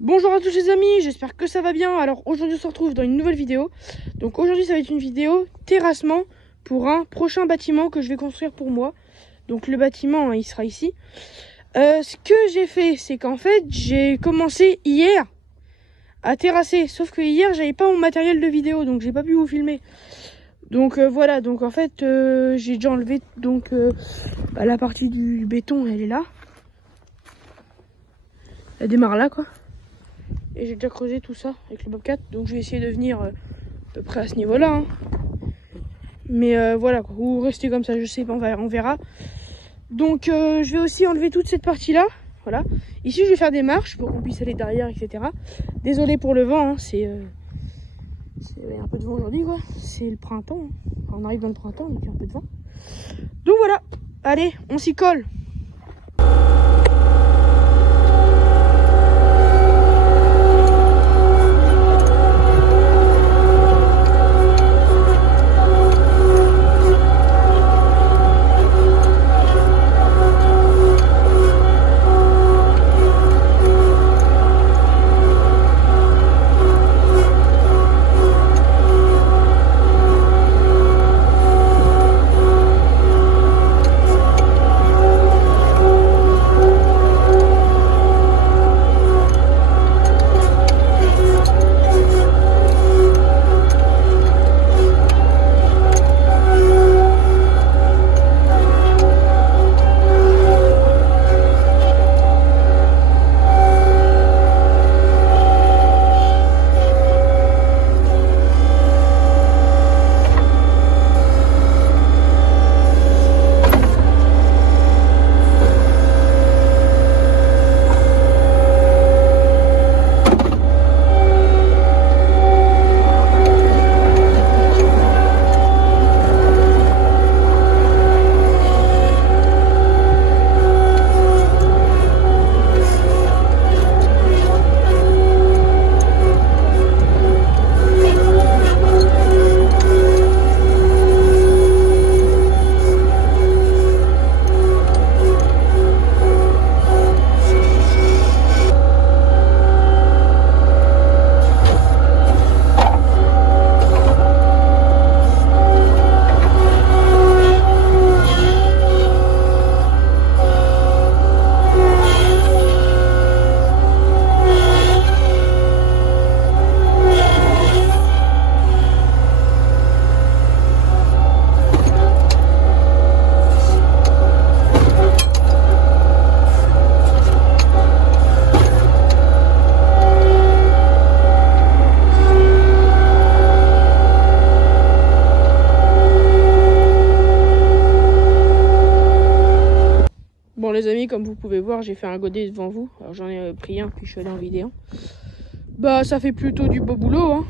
Bonjour à tous les amis, j'espère que ça va bien. Alors aujourd'hui on se retrouve dans une nouvelle vidéo. Donc aujourd'hui ça va être une vidéo terrassement pour un prochain bâtiment que je vais construire pour moi. Donc le bâtiment il sera ici. Ce que j'ai fait c'est qu'en fait j'ai commencé hier à terrasser. Sauf que hier j'avais pas mon matériel de vidéo donc j'ai pas pu vous filmer. Donc voilà, donc en fait j'ai déjà enlevé donc la partie du béton, elle est là. Elle démarre là quoi. Et j'ai déjà creusé tout ça avec le Bobcat. Donc je vais essayer de venir à peu près à ce niveau-là. Hein. Mais voilà, quoi. Ou rester comme ça, je sais pas, on verra. Donc je vais aussi enlever toute cette partie-là. Voilà. Ici je vais faire des marches pour qu'on puisse aller derrière, etc. Désolé pour le vent, hein. C'est un peu de vent aujourd'hui, quoi. C'est le printemps. Hein. Enfin, on arrive dans le printemps, donc il y a un peu de vent. Donc voilà. Allez, on s'y colle. Bon les amis, comme vous pouvez voir, j'ai fait un godet devant vous. Alors j'en ai pris un, puis je suis allé en vidéo. Bah ça fait plutôt du beau boulot. Hein.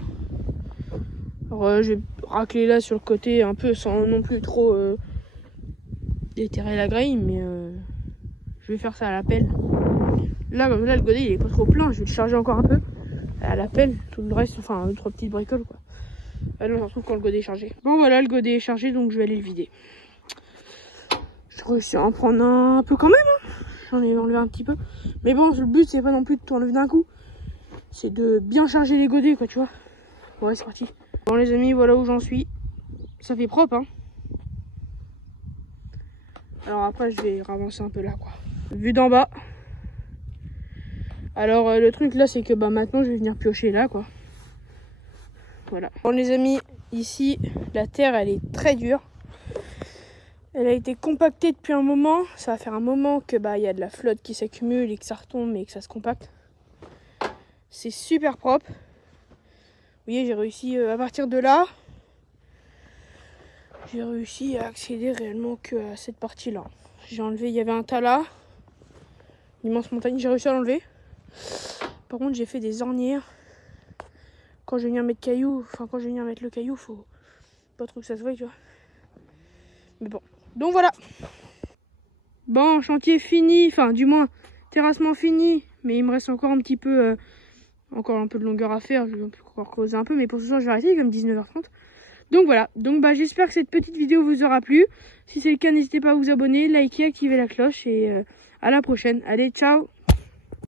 Alors je vais racler là sur le côté un peu sans non plus trop déterrer la grille. Mais je vais faire ça à la pelle. Là comme là le godet il est pas trop plein, je vais le charger encore un peu. À la pelle, tout le reste, enfin 2-3 petites bricoles quoi. Là on se retrouve quand le godet est chargé. Bon voilà, le godet est chargé donc je vais aller le vider. J'ai réussi à en prendre un peu quand même. Hein. J'en ai enlevé un petit peu. Mais bon, le but, c'est pas non plus de tout enlever d'un coup. C'est de bien charger les godets, quoi, tu vois. Ouais, c'est parti. Bon, les amis, voilà où j'en suis. Ça fait propre, hein. Alors après, je vais ravancer un peu là, quoi. Vue d'en bas. Alors, le truc là, c'est que bah maintenant, je vais venir piocher là, quoi. Voilà. Bon, les amis, ici, la terre, elle est très dure. Elle a été compactée depuis un moment. Ça va faire un moment que bah il y a de la flotte qui s'accumule et que ça retombe et que ça se compacte. C'est super propre. Vous voyez, j'ai réussi à partir de là. J'ai réussi à accéder réellement que à cette partie-là. J'ai enlevé, il y avait un tas là. Une immense montagne, j'ai réussi à l'enlever. Par contre, j'ai fait des ornières. Quand je vais venir mettre caillou, enfin quand je vais venir mettre le caillou, faut pas trop que ça se voie, tu vois. Mais bon. Donc voilà. Bon, chantier fini, enfin du moins terrassement fini, mais il me reste encore un petit peu, encore un peu de longueur à faire, je vais encore creuser un peu, mais pour ce soir je vais arrêter comme 19h30. Donc voilà, donc bah j'espère que cette petite vidéo vous aura plu. Si c'est le cas, n'hésitez pas à vous abonner, liker, activer la cloche et à la prochaine. Allez, ciao!